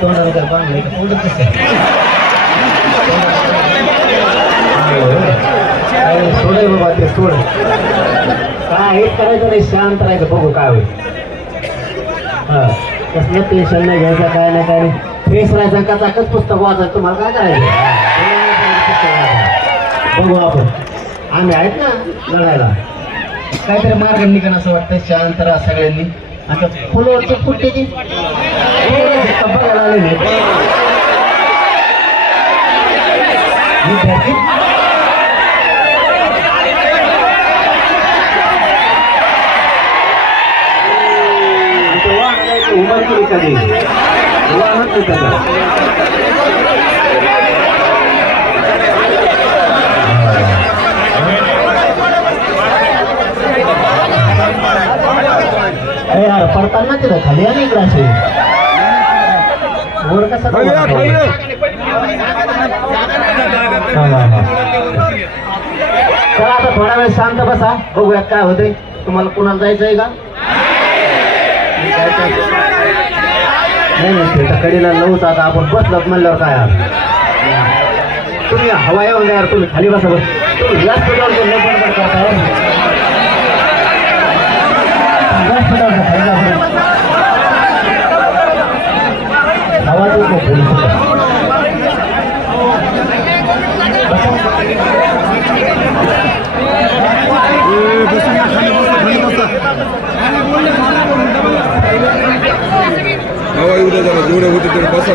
तोंडाला काय बांधलंय का तोंडात कसं सोडाय बाबा ते सोड काय हेच करायचं नाही शांत राहायचं बघू काय होईल हा कसलं टेन्शन नाही घ्यायचं काय नाही काय नाही फ्रेश राहायचं का चाकच पुस्तक वाचायचं तुम्हाला काय करायचं बघू आपण आम्ही आहेत ना लढायला काहीतरी मार्ग निघणं असं वाटतं शांत राहा सगळ्यांनी आता फुलवरची फुटते बघायला आले नाही विद्यार्थी उमर केली कधी यार पडताना तिला खाली आणि इकडे असे वर कसं चला आता थोडा वेळ शांत बसा बघूयात काय होतंय तुम्हाला कुणाला जायचंय का नाही नाही त्या कडीला नव्हतं आता आपण बसलात म्हणल्यावर काय तुम्ही हवा येऊन द्या यार तुम्ही खाली बसा बस तुम्ही जास्त करताय आवाज हवा येऊ द्या जरा जेवढे होते तेवढे बसा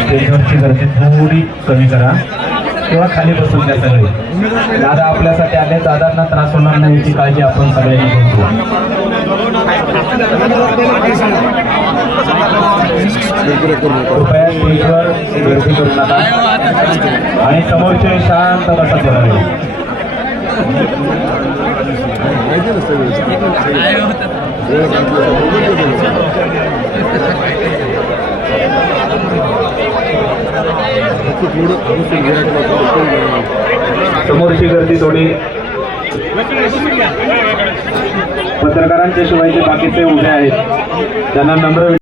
स्टेजवरची गर्दी थोडी कमी करा किंवा खाली बसून द्या सगळे दादा आपल्यासाठी आले दादांना त्रास होणार नाही याची काळजी आपण सगळ्यांनी घेतो कृपया स्टेजवर गर्दी करू नका आणि समोरचे शांत बसा करावे समोरची गर्दी थोडी पत्रकारांच्या शिवाय जे बाकीचे उभे आहेत त्यांना नम्र